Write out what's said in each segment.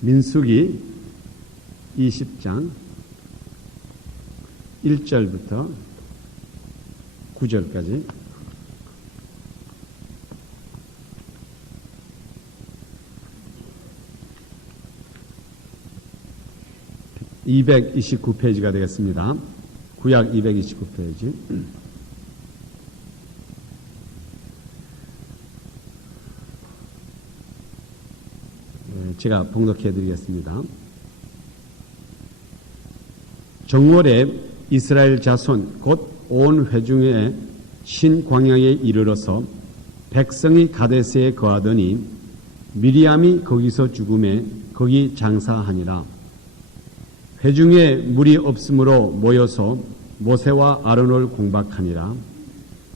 민수기 20장 1절부터 9절까지 (229페이지가) 되겠습니다. 구약 229페이지. 제가 봉독해 드리겠습니다. 정월에 이스라엘 자손 곧 온 회중의 신광야에 이르러서 백성이 가데스에 거하더니 미리암이 거기서 죽음에 거기 장사하니라. 회중에 물이 없으므로 모여서 모세와 아론을 공박하니라.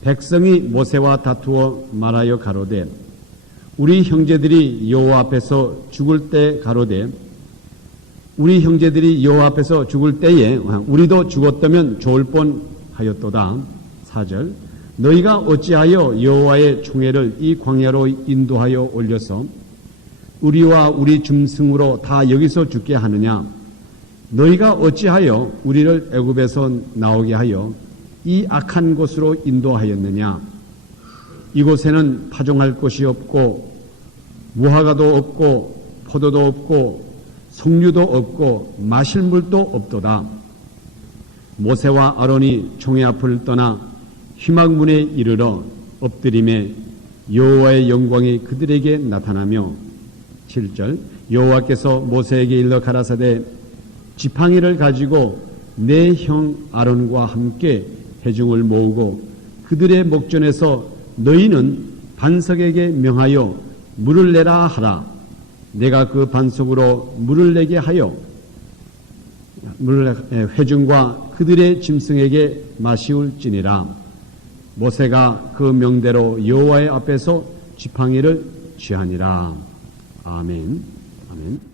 백성이 모세와 다투어 말하여 가로되 우리 형제들이 여호와 앞에서 죽을 때 가로되 우리 형제들이 여호와 앞에서 죽을 때에 우리도 죽었다면 좋을 뻔하였도다. 4절 너희가 어찌하여 여호와의 총애를 이 광야로 인도하여 올려서 우리와 우리 짐승으로 다 여기서 죽게 하느냐. 너희가 어찌하여 우리를 애굽에서 나오게 하여 이 악한 곳으로 인도하였느냐. 이곳에는 파종할 곳이 없고 무화과도 없고 포도도 없고 석류도 없고 마실 물도 없도다. 모세와 아론이 총회 앞을 떠나 희망문에 이르러 엎드림에 여호와의 영광이 그들에게 나타나며 7절 여호와께서 모세에게 일러 가라사대 지팡이를 가지고 내 형 아론과 함께 회중을 모으고 그들의 목전에서 너희는 반석에게 명하여 물을 내라 하라. 내가 그 반석으로 물을 내게 하여 회중과 그들의 짐승에게 마시울지니라. 모세가 그 명대로 여호와의 앞에서 지팡이를 취하니라. 아멘. 아멘.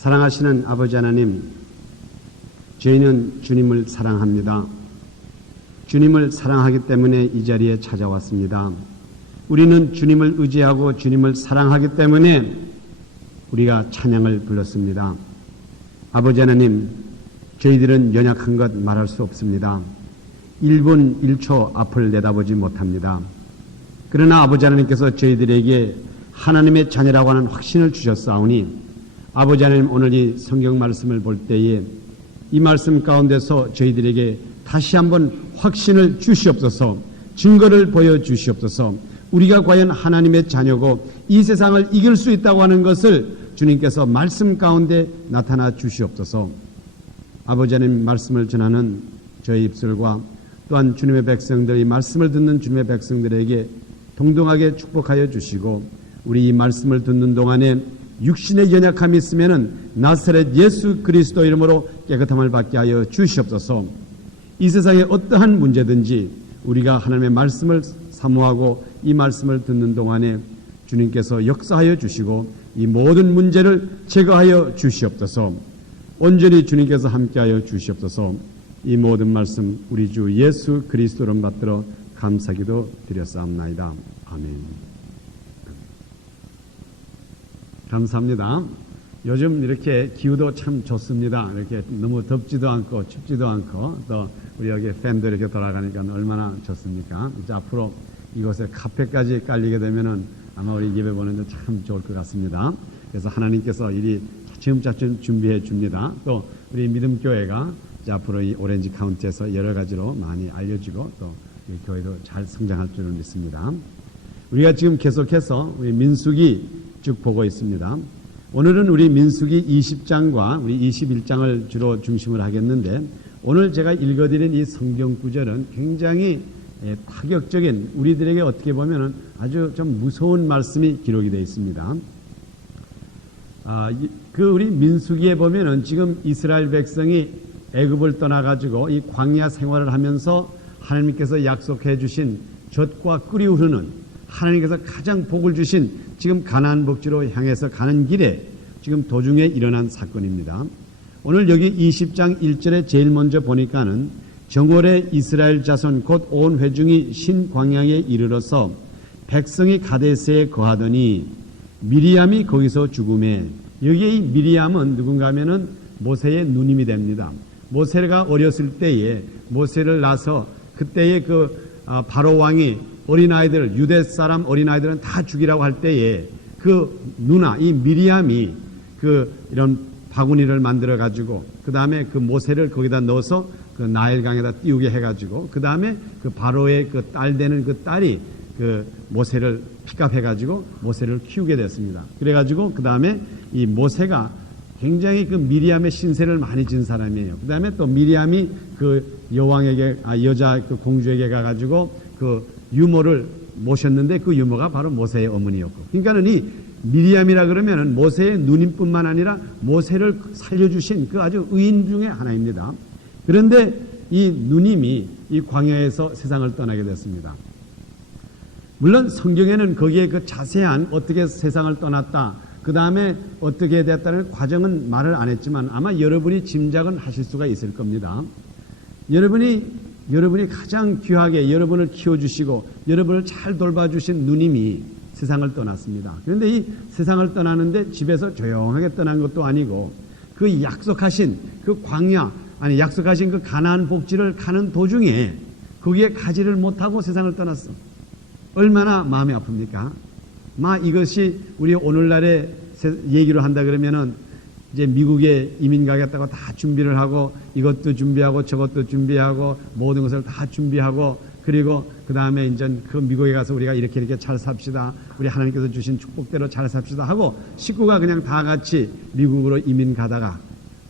사랑하시는 아버지 하나님, 저희는 주님을 사랑합니다. 주님을 사랑하기 때문에 이 자리에 찾아왔습니다. 우리는 주님을 의지하고 주님을 사랑하기 때문에 우리가 찬양을 불렀습니다. 아버지 하나님, 저희들은 연약한 것 말할 수 없습니다. 1분 1초 앞을 내다보지 못합니다. 그러나 아버지 하나님께서 저희들에게 하나님의 자녀라고 하는 확신을 주셨사오니 아버지 하나님, 오늘 이 성경 말씀을 볼 때에 이 말씀 가운데서 저희들에게 다시 한번 확신을 주시옵소서, 증거를 보여주시옵소서. 우리가 과연 하나님의 자녀고 이 세상을 이길 수 있다고 하는 것을 주님께서 말씀 가운데 나타나 주시옵소서. 아버지 하나님 말씀을 전하는 저희 입술과 또한 주님의 백성들이 말씀을 듣는 주님의 백성들에게 동등하게 축복하여 주시고 우리 이 말씀을 듣는 동안에 육신의 연약함이 있으면은 나사렛 예수 그리스도 이름으로 깨끗함을 받게 하여 주시옵소서. 이 세상에 어떠한 문제든지 우리가 하나님의 말씀을 사모하고 이 말씀을 듣는 동안에 주님께서 역사하여 주시고 이 모든 문제를 제거하여 주시옵소서. 온전히 주님께서 함께하여 주시옵소서. 이 모든 말씀 우리 주 예수 그리스도를 받들어 감사기도 드렸사옵나이다. 아멘. 감사합니다. 요즘 이렇게 기후도 참 좋습니다. 이렇게 너무 덥지도 않고 춥지도 않고 또 우리 여기 팬도 이렇게 돌아가니까 얼마나 좋습니까? 이제 앞으로 이곳에 카페까지 깔리게 되면은 아마 우리 예배 보는데 참 좋을 것 같습니다. 그래서 하나님께서 이리 차츰차츰 준비해 줍니다. 또 우리 믿음교회가 이제 앞으로 이 오렌지 카운티에서 여러 가지로 많이 알려지고 또 이 교회도 잘 성장할 줄을 믿습니다. 우리가 지금 계속해서 우리 민수기 쭉 보고 있습니다. 오늘은 우리 민수기 20장과 우리 21장을 주로 중심을 하겠는데 오늘 제가 읽어드린 이 성경 구절은 굉장히 파격적인 우리들에게 어떻게 보면 아주 좀 무서운 말씀이 기록이 되어 있습니다. 우리 민수기에 보면은 지금 이스라엘 백성이 애굽을 떠나가지고 이 광야 생활을 하면서 하나님께서 약속해 주신 젖과 꿀이 흐르는 하나님께서 가장 복을 주신 지금 가나안 복지로 향해서 가는 길에 지금 도중에 일어난 사건입니다. 오늘 여기 20장 1절에 제일 먼저 보니까는 정월에 이스라엘 자손 곧 온 회중이 신광야에 이르러서 백성이 가데스에 거하더니 미리암이 거기서 죽음에 여기에 이 미리암은 누군가 하면은 모세의 누님이 됩니다. 모세가 어렸을 때에 모세를 낳아서 그때에 바로 왕이 어린아이들 유대 사람 어린아이들은 다 죽이라고 할 때에 그 누나 이 미리암이 이런 바구니를 만들어 가지고 그 다음에 그 모세를 거기다 넣어서 그 나일강에다 띄우게 해가지고 그 다음에 그 바로의 그 딸 되는 그 딸이 그 모세를 픽업해가지고 모세를 키우게 됐습니다. 그래가지고 그 다음에 이 모세가 굉장히 그 미리암의 신세를 많이 진 사람이에요. 그 다음에 또 미리암이 그 여왕에게 여자 그 공주에게 가가지고 그 유모를 모셨는데 그 유모가 바로 모세의 어머니였고. 그러니까는 이 미리암이라 그러면은 모세의 누님뿐만 아니라 모세를 살려주신 그 아주 의인 중에 하나입니다. 그런데 이 누님이 이 광야에서 세상을 떠나게 됐습니다. 물론 성경에는 거기에 그 자세한 어떻게 세상을 떠났다, 그 다음에 어떻게 됐다는 과정은 말을 안 했지만 아마 여러분이 짐작은 하실 수가 있을 겁니다. 여러분이 가장 귀하게 여러분을 키워주시고 여러분을 잘 돌봐주신 누님이 세상을 떠났습니다. 그런데 이 세상을 떠나는데 집에서 조용하게 떠난 것도 아니고 그 약속하신 그 광야, 약속하신 그 가나안 복지를 가는 도중에 거기에 가지를 못하고 세상을 떠났어. 얼마나 마음이 아픕니까? 이것이 우리 오늘날의 얘기로 한다 그러면은 이제 미국에 이민 가겠다고 다 준비를 하고 이것도 준비하고 저것도 준비하고 모든 것을 다 준비하고 그리고 그 다음에 이제 그 미국에 가서 우리가 이렇게 잘 삽시다. 우리 하나님께서 주신 축복대로 잘 삽시다 하고 식구가 그냥 다 같이 미국으로 이민 가다가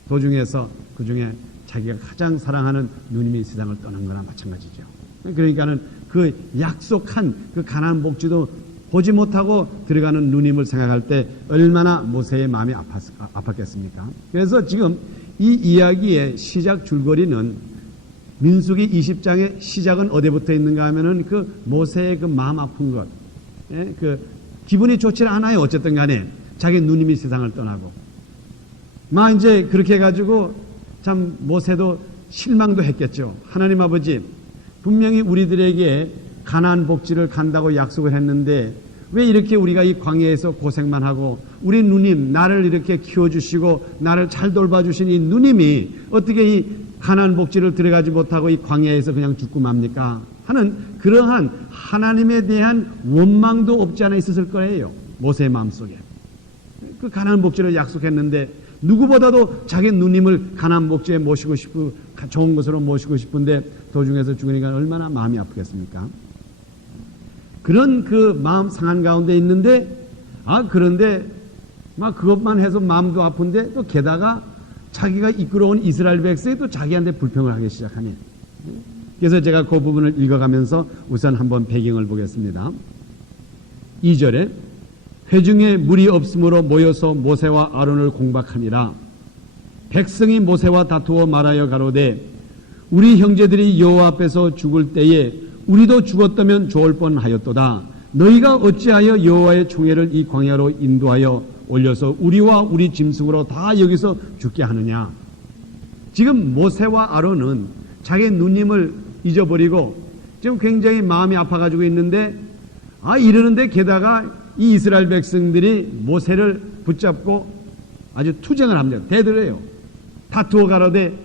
도중에서 그 중에 자기가 가장 사랑하는 누님이 세상을 떠난 거나 마찬가지죠. 그러니까는 그 약속한 그 가나안 복지도 보지 못하고 들어가는 누님을 생각할 때 얼마나 모세의 마음이 아팠겠습니까? 그래서 지금 이 이야기의 시작 줄거리는 민수기 20장의 시작은 어디부터 있는가 하면은 그 모세의 그 마음 아픈 것, 그 기분이 좋지 않아요. 어쨌든 간에 자기 누님이 세상을 떠나고 이제 그렇게 해가지고 참 모세도 실망도 했겠죠. 하나님 아버지 분명히 우리들에게 가나안 복지를 간다고 약속을 했는데 왜 이렇게 우리가 이 광야에서 고생만 하고 우리 누님 나를 이렇게 키워주시고 나를 잘 돌봐주신 이 누님이 어떻게 이 가나안 복지를 들어가지 못하고 이 광야에서 그냥 죽고 맙니까? 하는 그러한 하나님에 대한 원망도 없지 않아 있었을 거예요. 모세의 마음속에. 그 가나안 복지를 약속했는데 누구보다도 자기 누님을 가나안 복지에 모시고 싶고 좋은 곳으로 모시고 싶은데 도중에서 죽으니까 얼마나 마음이 아프겠습니까? 그런 그 마음 상한 가운데 있는데 그런데 그것만 해서 마음도 아픈데 또 게다가 자기가 이끌어온 이스라엘 백성이 또 자기한테 불평을 하기 시작하니 그래서 제가 그 부분을 읽어가면서 우선 한번 배경을 보겠습니다. 2절에 회중에 물이 없으므로 모여서 모세와 아론을 공박하니라. 백성이 모세와 다투어 말하여 가로되 우리 형제들이 여호와 앞에서 죽을 때에 우리도 죽었다면 좋을 뻔하였도다. 너희가 어찌하여 여호와의 총애를 이 광야로 인도하여 올려서 우리와 우리 짐승으로 다 여기서 죽게 하느냐. 지금 모세와 아론은 자기 누님을 잊어버리고 지금 굉장히 마음이 아파가지고 있는데 이러는데 게다가 이 이스라엘 백성들이 모세를 붙잡고 아주 투쟁을 합니다. 대들어요. 다투어 가로되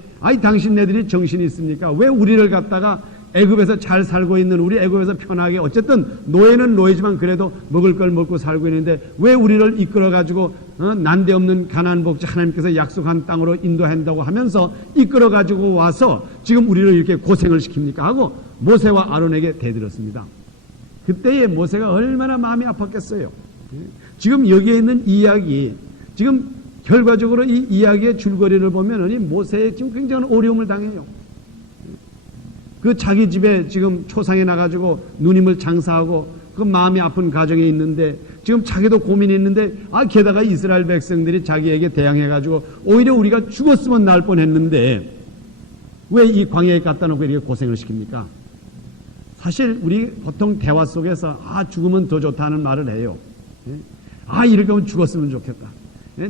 당신네들이 정신이 있습니까? 왜 우리를 갖다가 애굽에서 잘 살고 있는 우리 애굽에서 편하게 어쨌든 노예는 노예지만 그래도 먹을 걸 먹고 살고 있는데 왜 우리를 이끌어가지고 난데없는 가나안 복지 하나님께서 약속한 땅으로 인도한다고 하면서 이끌어가지고 와서 지금 우리를 이렇게 고생을 시킵니까? 하고 모세와 아론에게 대들었습니다. 그때에 모세가 얼마나 마음이 아팠겠어요. 지금 여기에 있는 이야기, 지금 결과적으로 이 이야기의 줄거리를 보면 이 모세의 지금 굉장한 어려움을 당해요. 그 자기 집에 지금 초상에 나가지고 누님을 장사하고 그 마음이 아픈 가정에 있는데 지금 자기도 고민이 있는데 게다가 이스라엘 백성들이 자기에게 대항해가지고 오히려 우리가 죽었으면 날 뻔했는데 왜 이 광야에 갖다 놓고 이렇게 고생을 시킵니까? 사실 우리 보통 대화 속에서 죽으면 더 좋다는 말을 해요. 이렇게 하면 죽었으면 좋겠다.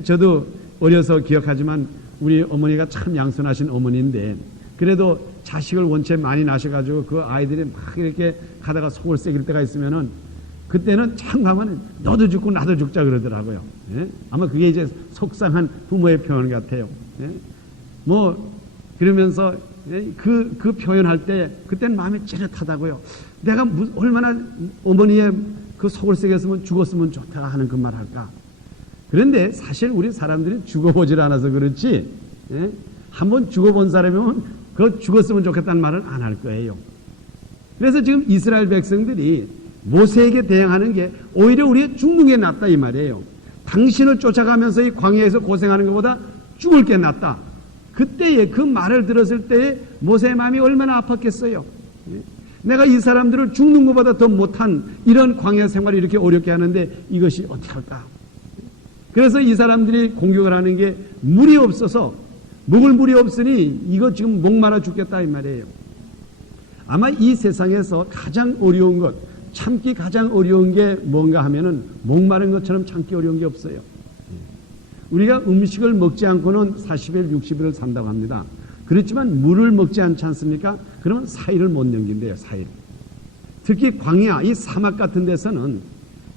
저도 어려서 기억하지만 우리 어머니가 참 양선하신 어머니인데 그래도 자식을 원체 많이 낳으셔가지고 그 아이들이 막 이렇게 가다가 속을 새길 때가 있으면은 그때는 참 가면 너도 죽고 나도 죽자 그러더라고요. 아마 그게 이제 속상한 부모의 표현 같아요. 그러면서 그 표현할 때 그때는 마음이 찌릿하다고요. 내가 얼마나 어머니의 그 속을 새겼으면 죽었으면 좋다 하는 그 말 할까. 그런데 사실 우리 사람들이 죽어보질 않아서 그렇지 한번 죽어본 사람이면 그 죽었으면 좋겠다는 말을 안 할 거예요. 그래서 지금 이스라엘 백성들이 모세에게 대항하는 게 오히려 우리가 죽는 게 낫다 이 말이에요. 당신을 쫓아가면서 이 광야에서 고생하는 것보다 죽을 게 낫다. 그때에 그 말을 들었을 때에 모세의 마음이 얼마나 아팠겠어요. 내가 이 사람들을 죽는 것보다 더 못한 이런 광야 생활을 이렇게 어렵게 하는데 이것이 어떻게 할까. 그래서 이 사람들이 공격을 하는 게 물이 없어서 먹을 물이 없으니 이거 지금 목마라 죽겠다 이 말이에요. 아마 이 세상에서 가장 어려운 것, 참기 가장 어려운 게 뭔가 하면은 목마른 것처럼 참기 어려운 게 없어요. 우리가 음식을 먹지 않고는 40일, 60일을 산다고 합니다. 그렇지만 물을 먹지 않지 않습니까? 그러면 4일을 못 넘긴대요. 4일. 특히 광야, 이 사막 같은 데서는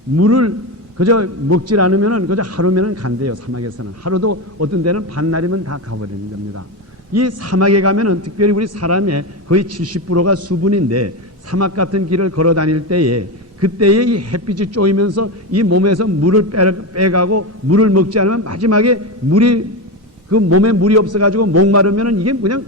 물을 그저 먹질 않으면은 그저 하루면은 간대요. 사막에서는 하루도 어떤 데는 반날이면 다 가버리는 겁니다. 이 사막에 가면은 특별히 우리 사람의 거의 70%가 수분인데 사막 같은 길을 걸어 다닐 때에 그때에 이 햇빛이 쪼이면서 이 몸에서 물을 빼가고 물을 먹지 않으면 마지막에 물이 그 몸에 물이 없어가지고 목마르면은 이게 그냥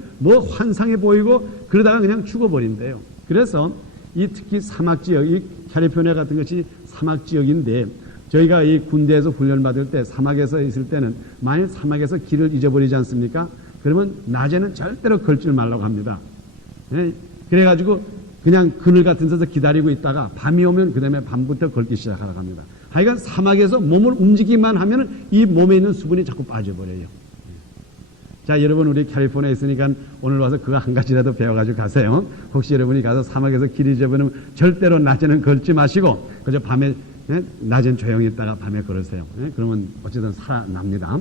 환상해 보이고 그러다가 그냥 죽어버린대요. 그래서 이 특히 사막 지역, 이 캘리포니아 같은 것이 사막 지역인데 저희가 이 군대에서 훈련 받을 때 사막에서 있을 때는 만일 사막에서 길을 잊어버리지 않습니까? 그러면 낮에는 절대로 걸질 말라고 합니다. 그래가지고 그냥 그늘 같은 데서 기다리고 있다가 밤이 오면 그 다음에 밤부터 걷기 시작하라고 합니다. 하여간 사막에서 몸을 움직이기만 하면 이 몸에 있는 수분이 자꾸 빠져버려요. 자, 여러분 우리 캘리포니아에 있으니까 오늘 와서 그거 한 가지라도 배워가지고 가세요. 혹시 여러분이 가서 사막에서 길 잊어버리면 절대로 낮에는 걷지 마시고 그저 밤에 낮엔 조용히 있다가 밤에 걸으세요. 그러면 어쨌든 살아납니다.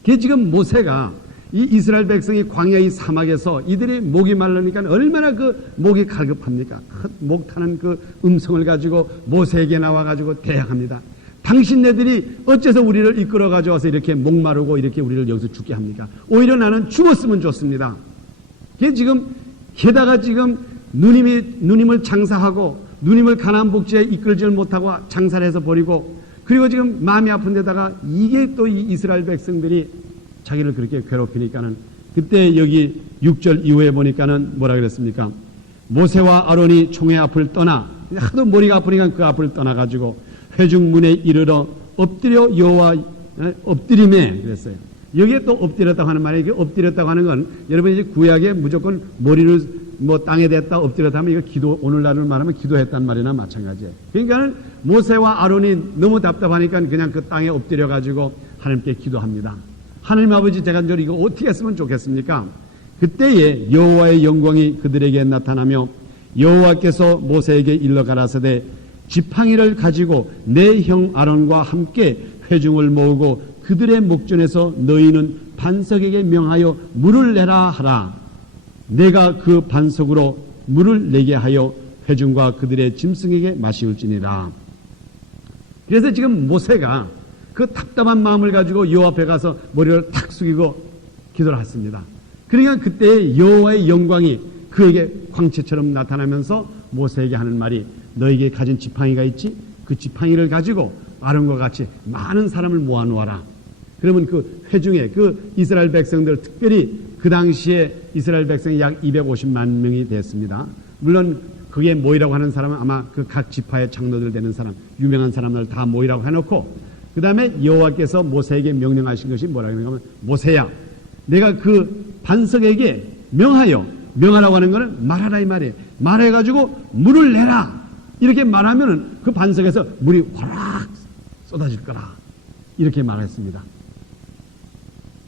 그게 지금 모세가 이 이스라엘 백성이 광야 이 사막에서 이들이 목이 말르니까 얼마나 그 목이 갈급합니까? 목 타는 그 음성을 가지고 모세에게 나와가지고 대항합니다. 당신네들이 어째서 우리를 이끌어 가져와서 이렇게 목마르고 이렇게 우리를 여기서 죽게 합니까? 오히려 나는 죽었으면 좋습니다. 그게 지금 게다가 지금 누님을 장사하고 누님을 가나안 복지에 이끌지를 못하고 장사를 해서 버리고 그리고 지금 마음이 아픈 데다가 이게 또 이 이스라엘 백성들이 자기를 그렇게 괴롭히니까는 그때 여기 6절 이후에 보니까는 뭐라 그랬습니까? 모세와 아론이 총회 앞을 떠나 하도 머리가 아프니까 그 앞을 떠나가지고 회중문에 이르러 엎드려 여호와 엎드림에 그랬어요. 여기에 또 엎드렸다고 하는 말이, 이게 엎드렸다고 하는 건 여러분이 이제 구약에 무조건 머리를 땅에 댔다 엎드렸다 하면 이거 기도, 오늘날을 말하면 기도했단 말이나 마찬가지예요. 그러니까 모세와 아론이 너무 답답하니까 그냥 그 땅에 엎드려 가지고 하나님께 기도합니다. 하나님 아버지, 제가 이거 어떻게 했으면 좋겠습니까? 그때에 여호와의 영광이 그들에게 나타나며 여호와께서 모세에게 일러 가라사대 지팡이를 가지고 내 형 아론과 함께 회중을 모으고 그들의 목전에서 너희는 반석에게 명하여 물을 내라 하라. 내가 그 반석으로 물을 내게 하여 회중과 그들의 짐승에게 마시울지니라. 그래서 지금 모세가 그 답답한 마음을 가지고 여호와 앞에 가서 머리를 탁 숙이고 기도를 했습니다. 그러니까 그때 여호와의 영광이 그에게 광채처럼 나타나면서 모세에게 하는 말이, 너에게 가진 지팡이가 있지? 그 지팡이를 가지고 아론과 같이 많은 사람을 모아놓아라. 그러면 그 회중에 그 이스라엘 백성들, 특별히 그 당시에 이스라엘 백성이 약 250만 명이 됐습니다. 물론 그게 모이라고 하는 사람은 아마 그 각 지파의 장로들 되는 사람, 유명한 사람들 다 모이라고 해놓고, 그 다음에 여호와께서 모세에게 명령하신 것이 뭐라고 하냐면, 모세야, 내가 그 반석에게 명하라고 하는 것은 말하라 이 말이에요. 말해가지고 물을 내라. 이렇게 말하면은 그 반석에서 물이 확 쏟아질 거라. 이렇게 말했습니다.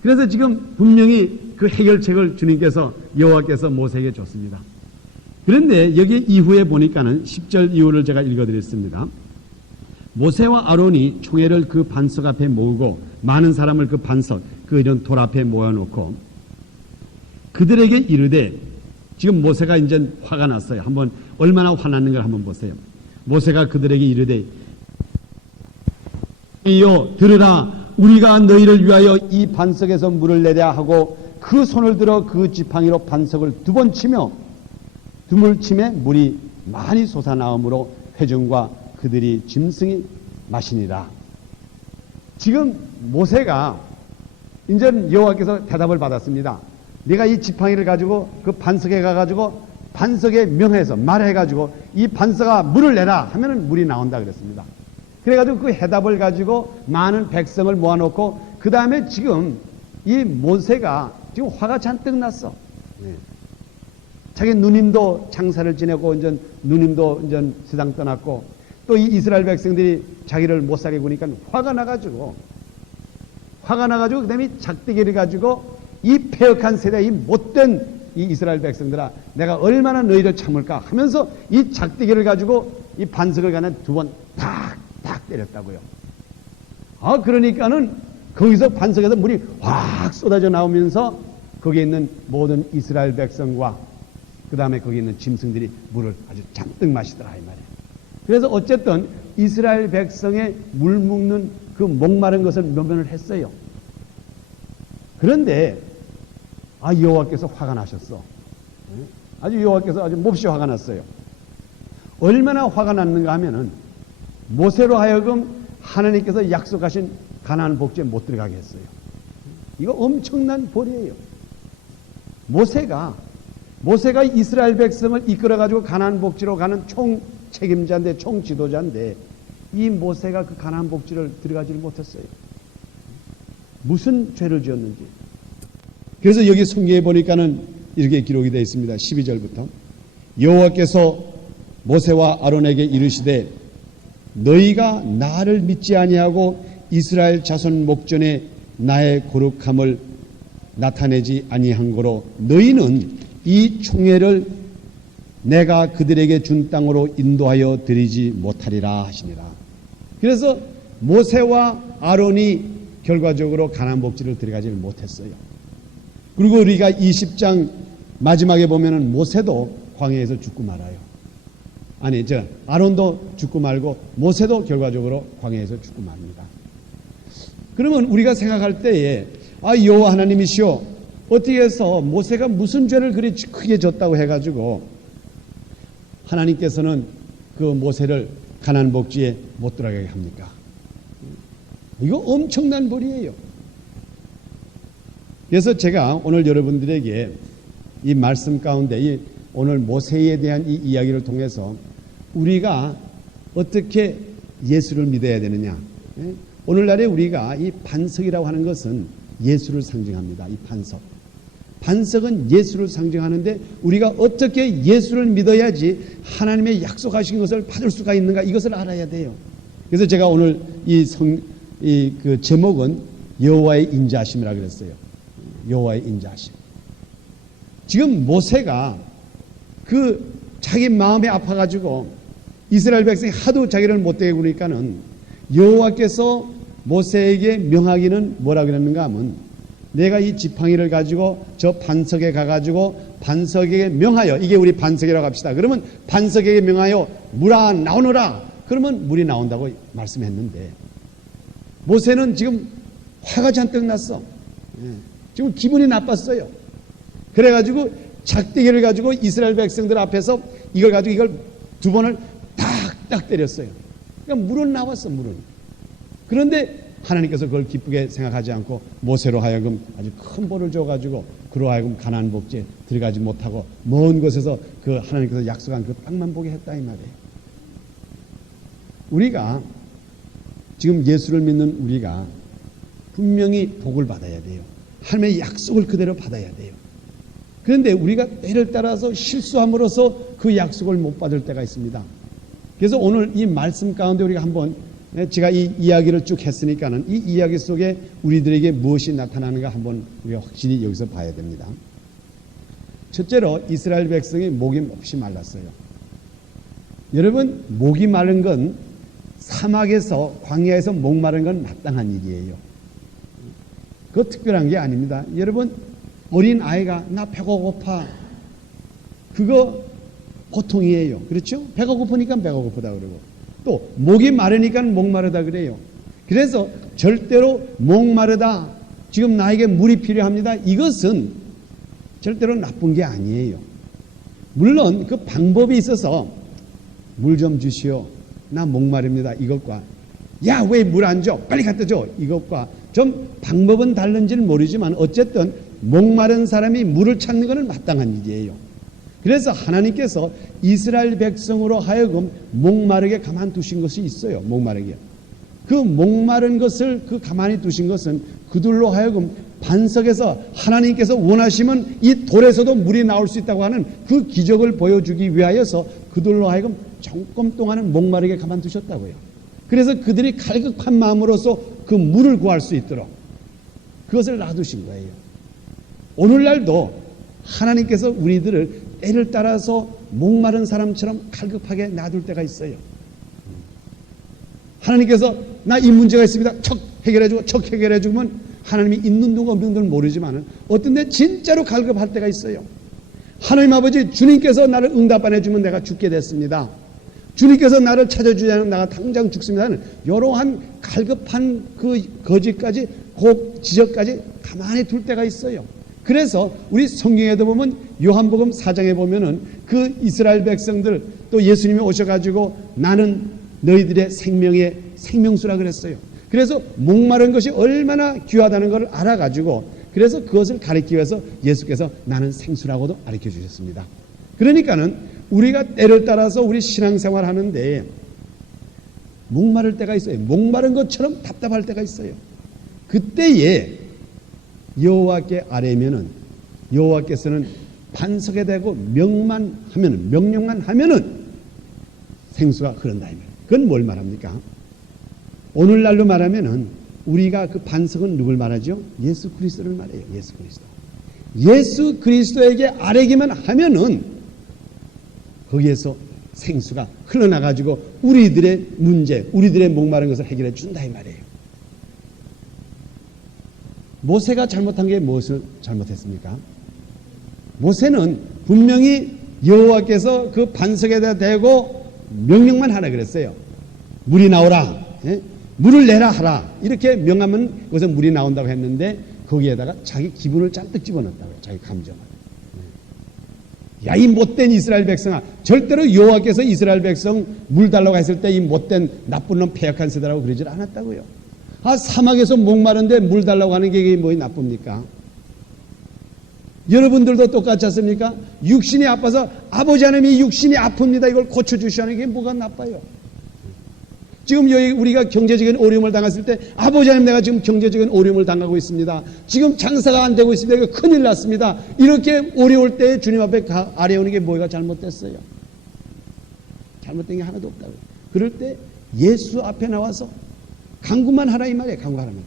그래서 지금 분명히 그 해결책을 주님께서, 여호와께서 모세에게 줬습니다. 그런데 여기 이후에 보니까는 10절 이후를 제가 읽어드렸습니다. 모세와 아론이 총회를 그 반석 앞에 모으고 많은 사람을 그 반석, 그 이런 돌 앞에 모아놓고 그들에게 이르되, 지금 모세가 이제 화가 났어요. 한번 얼마나 화났는 걸 한번 보세요. 모세가 그들에게 이르되, 이여 들으라, 우리가 너희를 위하여 이 반석에서 물을 내랴 하고 그 손을 들어 그 지팡이로 반석을 2번 치며 두물 침에 물이 많이 솟아나오므로 회중과 그들이 짐승이 마시니라. 지금 모세가 이제 여호와께서 대답을 받았습니다. 네가 이 지팡이를 가지고 그 반석에 가가지고 반석에 명해서 말해가지고 이 반석아 물을 내라 하면은 물이 나온다 그랬습니다. 그래가지고 그 해답을 가지고 많은 백성을 모아놓고 그 다음에 지금 이 모세가 지금 화가 잔뜩 났어. 자기 누님도 장사를 지내고 이제 누님도 이제 세상 떠났고 또 이 이스라엘 백성들이 자기를 못 살게 구니까 화가 나가지고 그 다음에 작대기를 가지고 이 패역한 세대, 이 못된 이 이스라엘 백성들아, 내가 얼마나 너희를 참을까 하면서 이 작대기를 가지고 이 반석을 가는 2번 탁 때렸다고요. 그러니까는 거기서 반석에서 물이 확 쏟아져 나오면서 거기에 있는 모든 이스라엘 백성과 그 다음에 거기 있는 짐승들이 물을 아주 잔뜩 마시더라 이 말이에요. 그래서 어쨌든 이스라엘 백성의 물 먹는 그 목마른 것을 면면을 했어요. 그런데 여호와께서 화가 나셨어. 아주 여호와께서 아주 몹시 화가 났어요. 얼마나 화가 났는가 하면은 모세로 하여금 하나님께서 약속하신 가나안 복지에 못 들어가게 했어요. 이거 엄청난 벌이에요. 모세가 이스라엘 백성을 이끌어가지고 가나안 복지로 가는 총 책임자인데, 총 지도자인데, 이 모세가 그 가나안 복지를 들어가지를 못했어요. 무슨 죄를 지었는지. 그래서 여기 성경에 보니까는 이렇게 기록이 되어 있습니다. 12절부터 여호와께서 모세와 아론에게 이르시되, 너희가 나를 믿지 아니하고 이스라엘 자손 목전에 나의 거룩함을 나타내지 아니한 거로 너희는 이 총회를 내가 그들에게 준 땅으로 인도하여 드리지 못하리라 하시니라. 그래서 모세와 아론이 결과적으로 가나안 복지를 들어가지 못했어요. 그리고 우리가 20장 마지막에 보면은 모세도 광야에서 죽고 말아요. 아론도 죽고 말고 모세도 결과적으로 광야에서 죽고 맙니다. 그러면 우리가 생각할 때에 여호와 하나님이시여, 어떻게 해서 모세가 무슨 죄를 그리 크게 졌다고 해가지고 하나님께서는 그 모세를 가나안 복지에 못 들어가게 합니까? 이거 엄청난 벌이에요. 그래서 제가 오늘 여러분들에게 이 말씀 가운데 오늘 모세에 대한 이 이야기를 통해서 우리가 어떻게 예수를 믿어야 되느냐. 오늘날에 우리가 이 반석이라고 하는 것은 예수를 상징합니다. 이 반석. 반석은 예수를 상징하는데 우리가 어떻게 예수를 믿어야지 하나님의 약속하신 것을 받을 수가 있는가 이것을 알아야 돼요. 그래서 제가 오늘 그 제목은 여호와의 인자하심이라고 그랬어요. 여호와의 인자하심. 지금 모세가 그 자기 마음이 아파가지고 이스라엘 백성이 하도 자기를 못되게 구니까는 여호와께서 모세에게 명하기는 뭐라고 그랬는가 하면 내가 이 지팡이를 가지고 저 반석에 가가지고 반석에게 명하여 이게 우리 반석이라고 합시다. 그러면 반석에게 명하여 물아 나오너라. 그러면 물이 나온다고 말씀했는데 모세는 지금 화가 잔뜩 났어. 지금 기분이 나빴어요. 그래가지고 작대기를 가지고 이스라엘 백성들 앞에서 이걸 가지고 이걸 두 번을 딱 때렸어요. 그러니까 물은 나왔어, 물은. 그런데 하나님께서 그걸 기쁘게 생각하지 않고 모세로 하여금 아주 큰 벌을 줘가지고 그로 하여금 가나안 복지에 들어가지 못하고 먼 곳에서 그 하나님께서 약속한 그 땅만 보게 했다 이 말이에요. 우리가 지금 예수를 믿는 우리가 분명히 복을 받아야 돼요. 하나님의 약속을 그대로 받아야 돼요. 그런데 우리가 때를 따라서 실수함으로써 그 약속을 못 받을 때가 있습니다. 그래서 오늘 이 말씀 가운데 우리가 한번 제가 이 이야기를 쭉 했으니까는 이 이야기 속에 우리들에게 무엇이 나타나는가 한번 우리가 확실히 여기서 봐야 됩니다. 첫째로 이스라엘 백성이 목이 몹시 말랐어요. 여러분 목이 마른 건 사막에서 광야에서 목 마른 건 마땅한 일이에요. 그거 특별한 게 아닙니다. 여러분 어린 아이가 나 배가 고파 그거 고통이에요. 그렇죠? 배가 고프니까 배가 고프다 그러고 또 목이 마르니까 목마르다 그래요. 그래서 절대로 목마르다 지금 나에게 물이 필요합니다. 이것은 절대로 나쁜 게 아니에요. 물론 그 방법이 있어서 물 좀 주시오. 나 목마릅니다. 이것과 야 왜 물 안 줘? 빨리 갖다 줘. 이것과 좀 방법은 다른지는 모르지만 어쨌든 목마른 사람이 물을 찾는 것은 마땅한 일이에요. 그래서 하나님께서 이스라엘 백성으로 하여금 목마르게 가만두신 것이 있어요. 목마르게. 그 목마른 것을 그 가만히 두신 것은 그들로 하여금 반석에서 하나님께서 원하시면 이 돌에서도 물이 나올 수 있다고 하는 그 기적을 보여주기 위하여서 그들로 하여금 조금 동안은 목마르게 가만두셨다고요. 그래서 그들이 갈급한 마음으로서 그 물을 구할 수 있도록 그것을 놔두신 거예요. 오늘날도 하나님께서 우리들을 때를 따라서 목마른 사람처럼 갈급하게 놔둘 때가 있어요. 하나님께서 나 이 문제가 있습니다. 척 해결해주고 척 해결해주면 하나님이 있는 둥 없는 둥 모르지만 어떤 데 진짜로 갈급할 때가 있어요. 하나님 아버지 주님께서 나를 응답 안 해주면 내가 죽게 됐습니다. 주님께서 나를 찾아주지 않으면 내가 당장 죽습니다. 이러한 갈급한 그 거지까지 그 지적까지 가만히 둘 때가 있어요. 그래서 우리 성경에도 보면 요한복음 4장에 보면은 그 이스라엘 백성들 또 예수님이 오셔가지고 나는 너희들의 생명의 생명수라 그랬어요. 그래서 목마른 것이 얼마나 귀하다는 것을 알아가지고 그래서 그것을 가르치기 위해서 예수께서 나는 생수라고도 가르쳐 주셨습니다. 그러니까는 우리가 때를 따라서 우리 신앙생활 하는데 목마를 때가 있어요. 목마른 것처럼 답답할 때가 있어요. 그때에 여호와께 아뢰면은 여호와께서는 반석에 대고 명령만 하면은 생수가 흐른다. 그건 뭘 말합니까? 오늘날로 말하면은 우리가 그 반석은 누굴 말하죠? 예수 그리스도를 말해요. 예수 그리스도. 예수 그리스도에게 아뢰기만 하면은 거기에서 생수가 흘러나가지고 우리들의 문제, 우리들의 목마른 것을 해결해 준다 이 말이에요. 모세가 잘못한 게 무엇을 잘못했습니까? 모세는 분명히 여호와께서 그 반석에다 대고 명령만 하라 그랬어요. 물이 나오라. 예? 물을 내라 하라. 이렇게 명하면 그것은 물이 나온다고 했는데 거기에다가 자기 기분을 잔뜩 집어넣었다고요. 자기 감정을. 야, 이 못된 이스라엘 백성아. 절대로 여호와께서 이스라엘 백성 물 달라고 했을 때 이 못된 나쁜 놈 패역한 세대라고 그러질 않았다고요. 아, 사막에서 목마른데 물 달라고 하는 게 이게 뭐 나쁩니까? 여러분들도 똑같지 않습니까? 육신이 아파서 아버지 하나님이 육신이 아픕니다. 이걸 고쳐주시는 게 뭐가 나빠요? 지금 여기 우리가 경제적인 어려움을 당했을 때 아버지 하나님 내가 지금 경제적인 어려움을 당하고 있습니다. 지금 장사가 안 되고 있습니다. 이거 큰일 났습니다. 이렇게 어려울 때 주님 앞에 아뢰오는 게 뭐가 잘못됐어요? 잘못된 게 하나도 없다고요. 그럴 때 예수 앞에 나와서 간구만 하라 이 말이에요. 간구하라 말.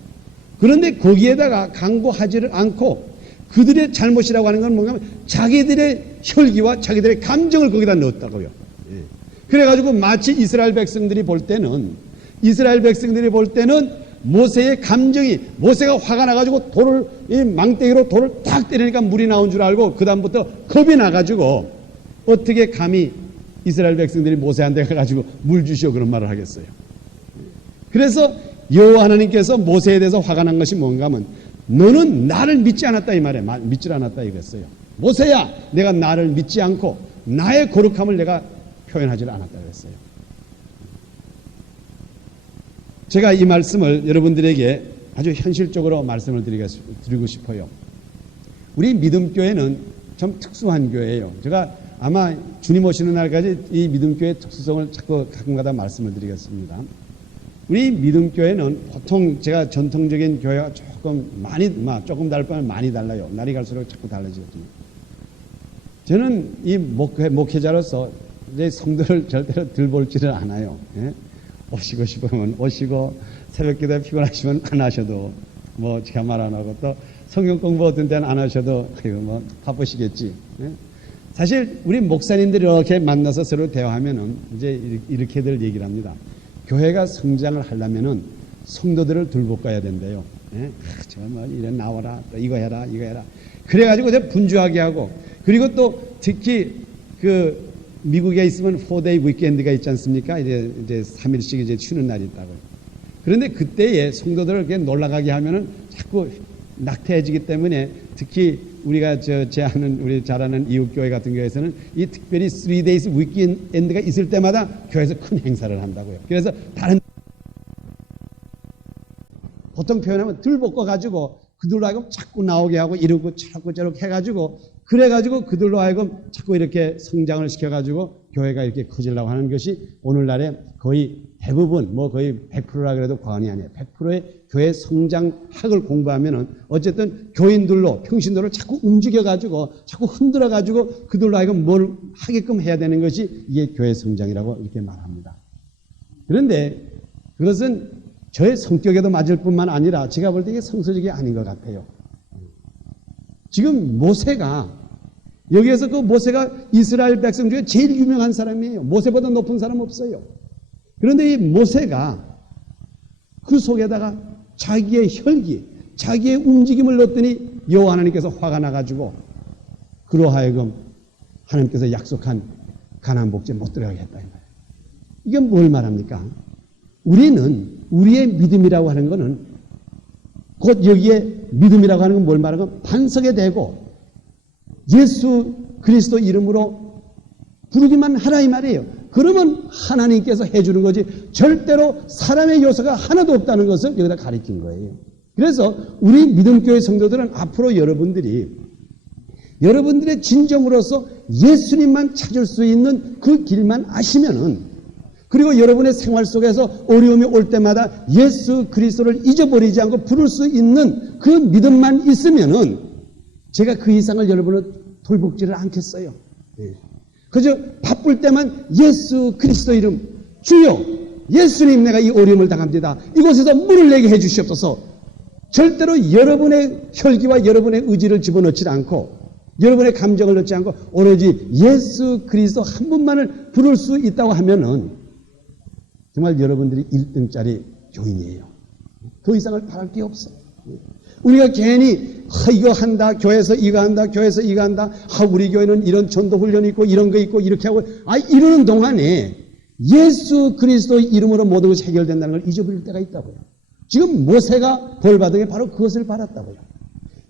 그런데 거기에다가 간구하지를 않고 그들의 잘못이라고 하는 건 뭔가 하면 자기들의 혈기와 자기들의 감정을 거기다 넣었다고요. 예. 그래가지고 마치 이스라엘 백성들이 볼 때는 모세의 감정이 모세가 화가 나가지고 돌을 이 망대기로 돌을 탁 때리니까 물이 나온 줄 알고 그 다음부터 겁이 나가지고 어떻게 감히 이스라엘 백성들이 모세한테 가가지고 물 주시오 그런 말을 하겠어요. 그래서 여호와 하나님께서 모세에 대해서 화가 난 것이 뭔가 하면 너는 나를 믿지 않았다 이 말에 믿질 않았다 이랬어요. 모세야 내가 나를 믿지 않고 나의 거룩함을 내가 표현하지 않았다 그랬어요. 제가 이 말씀을 여러분들에게 아주 현실적으로 말씀을 드리고 싶어요. 우리 믿음교회는 좀 특수한 교회예요. 제가 아마 주님 오시는 날까지 이 믿음교회의 특수성을 자꾸 가끔가다 말씀을 드리겠습니다. 우리 믿음교회는 보통 제가 전통적인 교회와 조금 다를 뻔 많이 달라요. 날이 갈수록 자꾸 달라지거든요. 저는 이 목회자로서 이제 성도를 절대로 들볼지를 않아요. 예? 오시고 싶으면 오시고 새벽기도에 피곤하시면 안 하셔도 뭐 제가 말 안 하고 또 성경 공부 어떤 때는 안 하셔도 뭐 바쁘시겠지. 예? 사실 우리 목사님들이 이렇게 만나서 서로 대화하면은 이제 이렇게들 얘기를 합니다. 교회가 성장을 하려면은 성도들을 들볶아야 된대요. 예? 뭐 이래 나와라, 또 이거 해라. 그래가지고 이제 분주하게 하고 그리고 또 특히 그 미국에 있으면 4day 위켄드가 있지 않습니까? 이제 3일씩 이제 쉬는 날이 있다고요. 그런데 그때에 성도들을 이렇게 놀러가게 하면은 자꾸 낙태해지기 때문에 특히 우리가 우리 잘 아는 이웃교회 같은 교회에서는 이 특별히 3days 위켄드가 있을 때마다 교회에서 큰 행사를 한다고요. 그래서 다른 보통 표현하면 들볶아 가지고 그들로 하여금 자꾸 나오게 하고 이러고 저렇게 해가지고 그래가지고 그들로 하여금 자꾸 이렇게 성장을 시켜가지고 교회가 이렇게 커지려고 하는 것이 오늘날에 거의 대부분 거의 100%라 그래도 과언이 아니에요. 100%의 교회 성장학을 공부하면은 어쨌든 교인들로 평신도를 자꾸 움직여가지고 자꾸 흔들어가지고 그들로 하여금 뭘 하게끔 해야 되는 것이 이게 교회 성장이라고 이렇게 말합니다. 그런데 그것은 저의 성격에도 맞을 뿐만 아니라 제가 볼 때 이게 성서적이 아닌 것 같아요. 지금 모세가 여기에서 그 모세가 이스라엘 백성 중에 제일 유명한 사람이에요. 모세보다 높은 사람 없어요. 그런데 이 모세가 그 속에다가 자기의 혈기, 자기의 움직임을 넣었더니 여호와 하나님께서 화가 나가지고 그로 하여금 하나님께서 약속한 가나안 복지에 못 들어가게 했다. 이게 뭘 말합니까? 우리는 우리의 믿음이라고 하는 것은 곧 여기에 믿음이라고 하는 건 뭘 말하는 건 반석에 대고 예수 그리스도 이름으로 부르기만 하라 이 말이에요. 그러면 하나님께서 해주는 거지 절대로 사람의 요소가 하나도 없다는 것을 여기다 가리킨 거예요. 그래서 우리 믿음교회 성도들은 앞으로 여러분들의 진정으로서 예수님만 찾을 수 있는 그 길만 아시면은 그리고 여러분의 생활 속에서 어려움이 올 때마다 예수 그리스도를 잊어버리지 않고 부를 수 있는 그 믿음만 있으면은 제가 그 이상을 여러분을 돌복지를 않겠어요. 그저 바쁠 때만 예수 그리스도 이름 주여 예수님 내가 이 어려움을 당합니다. 이곳에서 물을 내게 해 주시옵소서. 절대로 여러분의 혈기와 여러분의 의지를 집어넣지 않고 여러분의 감정을 넣지 않고 오로지 예수 그리스도 한 분만을 부를 수 있다고 하면은 정말 여러분들이 1등짜리 교인이에요. 더 이상을 바랄 게 없어. 우리가 괜히 이거 한다, 교회에서 이거 한다, 교회에서 이거 한다. 우리 교회는 이런 전도 훈련이 있고 이런 거 있고 이렇게 하고 이러는 동안에 예수 그리스도의 이름으로 모든 것이 해결된다는 걸 잊어버릴 때가 있다고요. 지금 모세가 벌 받은 게 바로 그것을 받았다고요.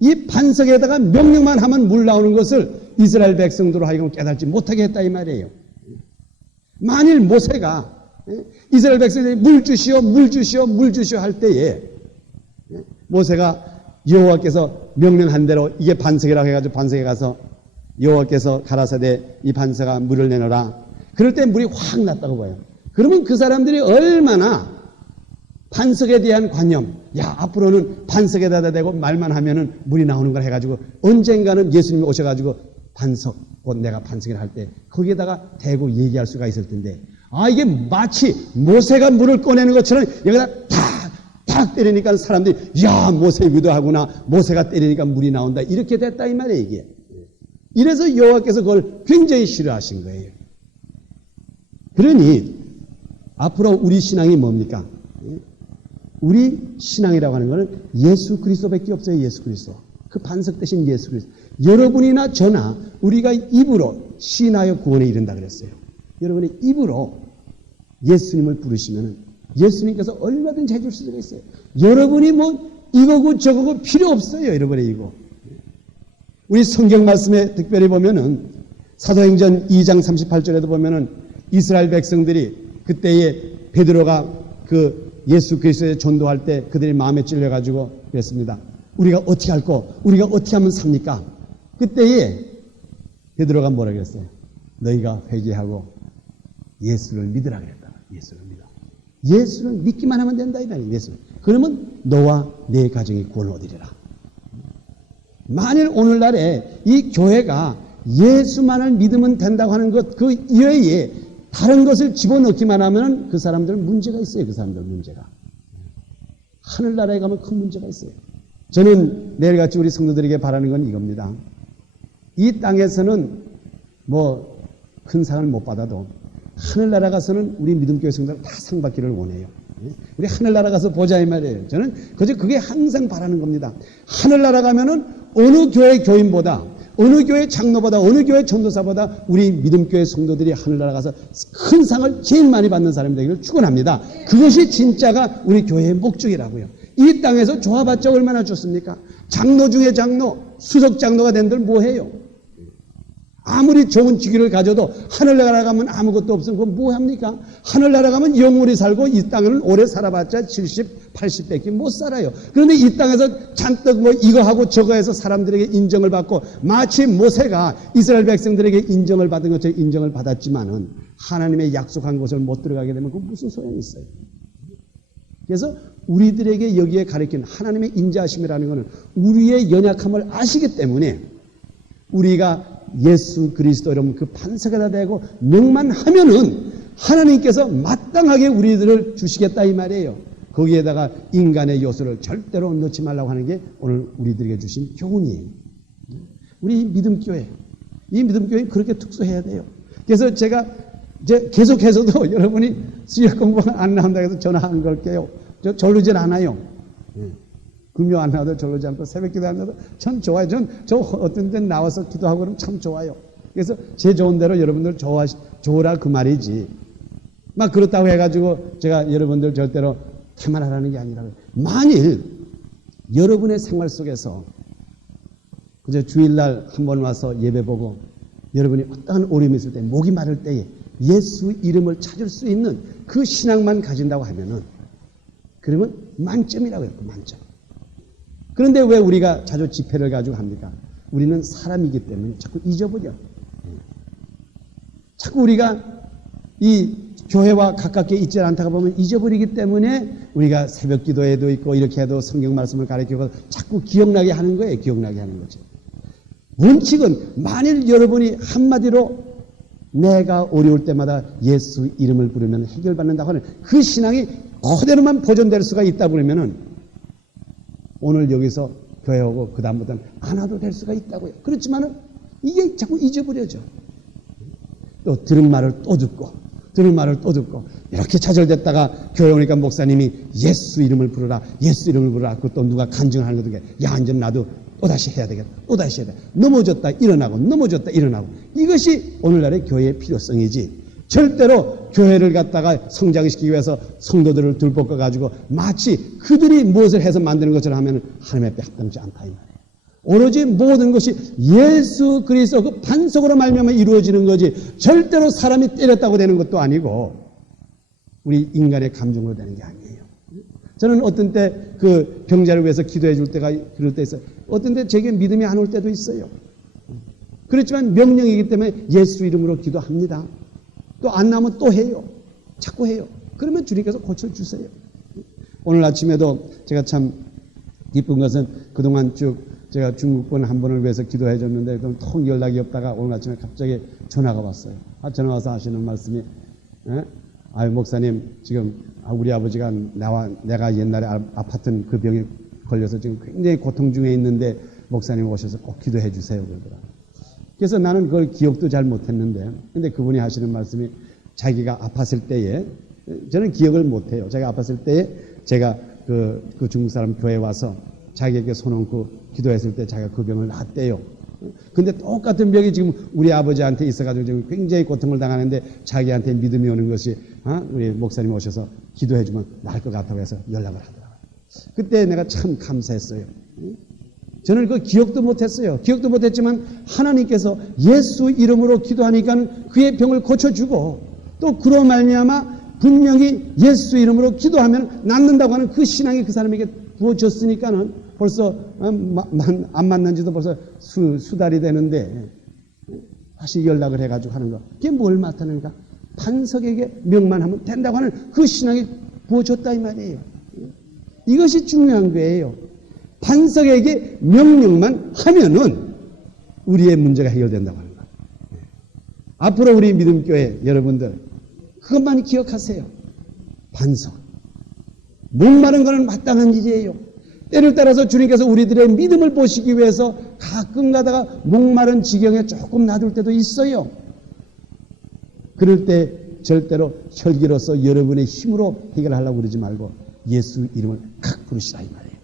이 반석에다가 명령만 하면 물 나오는 것을 이스라엘 백성들로 하여금 깨닫지 못하게 했다 이 말이에요. 만일 모세가 이스라엘 백성들이 물 주시오 할 때에 모세가 여호와께서 명령한 대로 이게 반석이라고 해가지고 반석에 가서 여호와께서 가라사대 이 반석아 물을 내놓으라. 그럴 때 물이 확 났다고 봐요. 그러면 그 사람들이 얼마나 반석에 대한 관념, 야, 앞으로는 반석에다 대고 말만 하면은 물이 나오는 걸 해가지고 언젠가는 예수님이 오셔가지고 반석, 곧 내가 반석이라 할 때 거기에다가 대고 얘기할 수가 있을 텐데, 이게 마치 모세가 물을 꺼내는 것처럼 여기다 탁 때리니까 사람들이, 야, 모세 위도하구나. 모세가 때리니까 물이 나온다. 이렇게 됐다 이 말이에요, 이게. 이래서 여호와께서 그걸 굉장히 싫어하신 거예요. 그러니 앞으로 우리 신앙이 뭡니까? 우리 신앙이라고 하는 것은 예수 그리스도밖에 없어요. 예수 그리스도. 그 반석 대신 예수 그리스도. 여러분이나 저나 우리가 입으로 신하여 구원에 이른다 그랬어요. 여러분의 입으로 예수님을 부르시면 예수님께서 얼마든지 해줄 수가 있어요. 여러분이 뭐 이거고 저거고 필요 없어요. 여러분의 이거. 우리 성경 말씀에 특별히 보면은 사도행전 2장 38절에도 보면은 이스라엘 백성들이 그때에 베드로가 그 예수 그리스도에 전도할 때 그들이 마음에 찔려가지고 그랬습니다. 우리가 어떻게 할꼬? 우리가 어떻게 하면 삽니까? 그때에 베드로가 뭐라 그랬어요? 너희가 회개하고 예수를 믿으라 그랬다. 예수를 믿어. 예수를 믿기만 하면 된다 이 말이에요. 예수. 그러면 너와 내 가정이 구원을 얻으리라. 만일 오늘날에 이 교회가 예수만을 믿으면 된다고 하는 것 그 이외에 다른 것을 집어넣기만 하면 그 사람들은 문제가 있어요. 그 사람들 문제가. 하늘나라에 가면 큰 문제가 있어요. 저는 내일같이 우리 성도들에게 바라는 건 이겁니다. 이 땅에서는 뭐 큰 상을 못 받아도 하늘나라 가서는 우리 믿음교회 성도들 다 상 받기를 원해요. 우리 하늘나라 가서 보자 이 말이에요. 저는 그게 항상 바라는 겁니다. 하늘나라 가면은 어느 교회 교인보다, 어느 교회 장로보다, 어느 교회 전도사보다 우리 믿음교회 성도들이 하늘나라 가서 큰 상을 제일 많이 받는 사람이 되기를 축원합니다. 그것이 진짜가 우리 교회의 목적이라고요. 이 땅에서 좋아봤자 얼마나 좋습니까? 장로 중에 장로, 수석 장로가 된들 뭐해요? 아무리 좋은 직위를 가져도 하늘나라 가면 아무것도 없으면 그건 뭐합니까? 하늘나라 가면 영원히 살고 이 땅에는 오래 살아봤자 70, 80밖에 못 살아요. 그런데 이 땅에서 잔뜩 뭐 이거 하고 저거 해서 사람들에게 인정을 받고 마치 모세가 이스라엘 백성들에게 인정을 받은 것처럼 인정을 받았지만은 하나님의 약속한 곳을 못 들어가게 되면 그건 무슨 소용이 있어요? 그래서 우리들에게 여기에 가르치는 하나님의 인자하심이라는 것은 우리의 연약함을 아시기 때문에 우리가 예수 그리스도 여러분 그 반석에다 대고 명만 하면은 하나님께서 마땅하게 우리들을 주시겠다 이 말이에요. 거기에다가 인간의 요소를 절대로 넣지 말라고 하는 게 오늘 우리들에게 주신 교훈이에요. 우리 믿음교회, 이 믿음교회 그렇게 특수해야 돼요. 그래서 제가 이제 계속해서도 여러분이 수요 공부가 안 나온다고 해서 전화 안 걸게요. 저 졸르질 않아요. 금요 안 나와도 졸르지 않고 새벽 기도 안 나와도 참 좋아요. 저 어떤 데 나와서 기도하고 그러면 참 좋아요. 그래서 제 좋은 대로 여러분들 좋으라 그 말이지. 막 그렇다고 해가지고 제가 여러분들 절대로 태만하라는 게 아니라고요. 만일 여러분의 생활 속에서 그저 주일날 한 번 와서 예배 보고 여러분이 어떠한 어려움이 있을 때 목이 마를 때에 예수 이름을 찾을 수 있는 그 신앙만 가진다고 하면은 그러면 만점이라고 해요. 만점. 그런데 왜 우리가 자주 집회를 가지고 합니까? 우리는 사람이기 때문에 자꾸 잊어버려. 자꾸 우리가 이 교회와 가깝게 있지 않다가 보면 잊어버리기 때문에 우리가 새벽 기도에도 있고 이렇게 해도 성경 말씀을 가르치고 자꾸 기억나게 하는 거예요. 기억나게 하는 거죠. 원칙은 만일 여러분이 한마디로 내가 어려울 때마다 예수 이름을 부르면 해결받는다고 하는 그 신앙이 그대로만 보존될 수가 있다 그러면은 오늘 여기서 교회 오고 그 다음부터는 안 와도 될 수가 있다고요. 그렇지만은 이게 자꾸 잊어버려져. 또 들은 말을 또 듣고 들은 말을 또 듣고 이렇게 좌절됐다가 교회 오니까 목사님이 예수 이름을 부르라 예수 이름을 부르라 그것도 누가 간증하는 것도 야 이제 나도 또다시 해야 되겠다 또다시 해야 돼. 넘어졌다 일어나고 넘어졌다 일어나고 이것이 오늘날의 교회의 필요성이지 절대로 교회를 갖다가 성장시키기 위해서 성도들을 들볶아 가지고 마치 그들이 무엇을 해서 만드는 것처럼 하면 하나님의 앞에 합당치 않다 이 말이에요. 오로지 모든 것이 예수 그리스도 그 반석으로 말미암아 이루어지는 거지 절대로 사람이 때렸다고 되는 것도 아니고 우리 인간의 감정으로 되는 게 아니에요. 저는 어떤 때 그 병자를 위해서 기도해 줄 때가 그럴 때 있어요. 어떤 때 제게 믿음이 안 올 때도 있어요. 그렇지만 명령이기 때문에 예수 이름으로 기도합니다. 또 안 나면 또 해요. 자꾸 해요. 그러면 주님께서 고쳐주세요. 오늘 아침에도 제가 참 기쁜 것은 그동안 쭉 제가 중국분 한 분을 위해서 기도해 줬는데 그럼 통 연락이 없다가 오늘 아침에 갑자기 전화가 왔어요. 전화 와서 하시는 말씀이 아유 목사님 지금 우리 아버지가 내가 옛날에 아팠던 그 병에 걸려서 지금 굉장히 고통 중에 있는데 목사님 오셔서 꼭 기도해 주세요 그러더라고요. 그래서 나는 그걸 기억도 잘 못했는데 근데 그분이 하시는 말씀이 자기가 아팠을 때에 저는 기억을 못해요. 자기가 아팠을 때에 제가 그 중국 사람 교회에 와서 자기에게 손 얹고 기도했을 때 자기가 그 병을 낫대요. 근데 똑같은 병이 지금 우리 아버지한테 있어가지고 지금 굉장히 고통을 당하는데 자기한테 믿음이 오는 것이 우리 목사님 오셔서 기도해주면 나을 것 같다고 해서 연락을 하더라고요. 그때 내가 참 감사했어요. 저는 그 기억도 못했어요. 기억도 못했지만 하나님께서 예수 이름으로 기도하니까 그의 병을 고쳐주고 또 그로 말미암아 분명히 예수 이름으로 기도하면 낫는다고 하는 그 신앙이 그 사람에게 부어졌으니까는 벌써 안 만난 지도 벌써 수달이 되는데 다시 연락을 해가지고 하는 거. 그게 뭘 나타내니까 반석에게 명만하면 된다고 하는 그 신앙이 부어졌다 이 말이에요. 이것이 중요한 거예요. 반석에게 명령만 하면은 우리의 문제가 해결된다고 하는 거예요. 앞으로 우리 믿음교회 여러분들 그것만 기억하세요. 반석. 목마른 것은 마땅한 일이에요. 때를 따라서 주님께서 우리들의 믿음을 보시기 위해서 가끔 가다가 목마른 지경에 조금 놔둘 때도 있어요. 그럴 때 절대로 혈기로서 여러분의 힘으로 해결하려고 그러지 말고 예수 이름을 칵 부르시라 이 말이에요.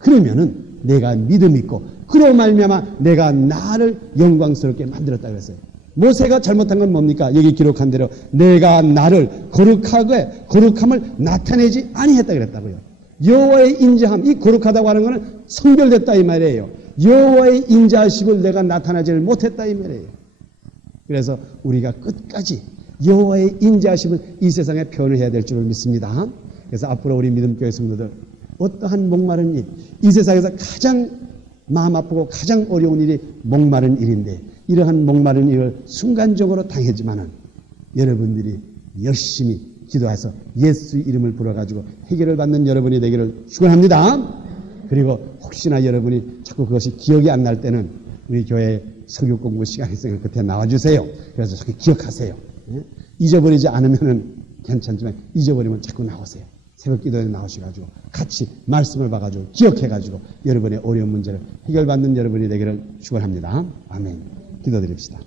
그러면은 내가 믿음 있고 그로 말미암아 내가 나를 영광스럽게 만들었다 그랬어요. 모세가 잘못한 건 뭡니까? 여기 기록한 대로 내가 나를 거룩함을 나타내지 아니했다 그랬다고요. 여호와의 인자함, 이 거룩하다고 하는 것은 성별됐다 이 말이에요. 여호와의 인자하심을 내가 나타나지를 못했다 이 말이에요. 그래서 우리가 끝까지 여호와의 인자하심을 이 세상에 표현해야 될 줄을 믿습니다. 그래서 앞으로 우리 믿음교회 성도들 어떠한 목마른 일, 이 세상에서 가장 마음 아프고 가장 어려운 일이 목마른 일인데 이러한 목마른 일을 순간적으로 당했지만은 여러분들이 열심히 기도해서 예수 이름을 불어가지고 해결을 받는 여러분이 되기를 축원합니다. 그리고 혹시나 여러분이 자꾸 그것이 기억이 안 날 때는 우리 교회 설교 공부 시간이 있으니까 그때 나와주세요. 그래서 자꾸 기억하세요. 잊어버리지 않으면은 괜찮지만 잊어버리면 자꾸 나오세요. 새벽 기도에 나오셔가지고 같이 말씀을 봐가지고 기억해가지고 여러분의 어려운 문제를 해결받는 여러분이 되기를 축원합니다. 아멘. 기도드립시다.